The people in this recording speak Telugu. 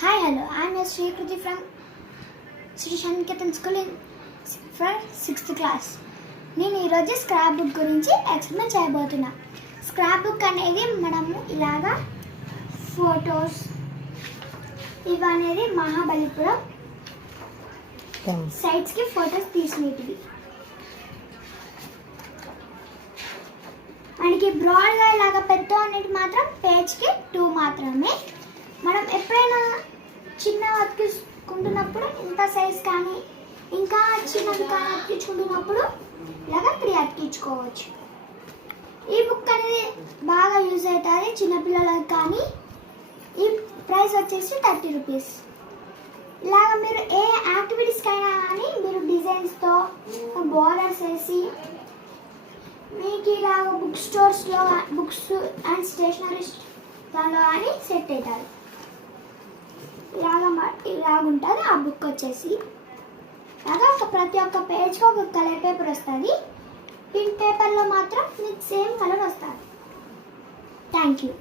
Hi, hello. I'm Sri Kruti from Sri Shaniketan School for 6th class. నేను ఈరోజు స్క్రాప్ బుక్ గురించి ఎక్స్ప్లెయిన్ చేయబోతున్నా. స్క్రాప్ బుక్ అనేది మనము ఇలాగా ఫొటోస్ ఇవనేది మహాబలిపురం సైట్స్కి ఫొటోస్ తీసినవి. మనకి బ్రాడ్గా ఇలాగా పెద్ద అనేది మాత్రం పేజ్కి 2 మాత్రమే. మనం ఎప్పుడైనా చిన్న అతికించుకుంటున్నప్పుడు ఇంత సైజ్ కానీ ఇంకా చిన్నది కానీ అతికించుకుంటున్నప్పుడు ఇలాగా 3 అతికించుకోవచ్చు. ఈ బుక్ అనేది బాగా యూజ్ అవుతుంది చిన్నపిల్లలకు కానీ. ఈ ప్రైస్ వచ్చేసి 30 రూపీస్. ఇలాగ మీరు ఏ యాక్టివిటీస్కి అయినా కానీ మీరు డిజైన్స్తో బోర్డర్స్ వేసి మీకు ఇలాగ బుక్ స్టోర్స్లో బుక్స్ అండ్ స్టేషనరీ దానిలో కానీ సెట్ అవుతారు. ఇలాగుంటుంది ఆ బుక్ వచ్చేసి. అలాగా ప్రతి ఒక్క పేజ్కి ఒక కలర్ పేపర్ వస్తుంది. పిన్ పేపర్లో మాత్రం మీకు సేమ్ కలర్ వస్తుంది. Thank you.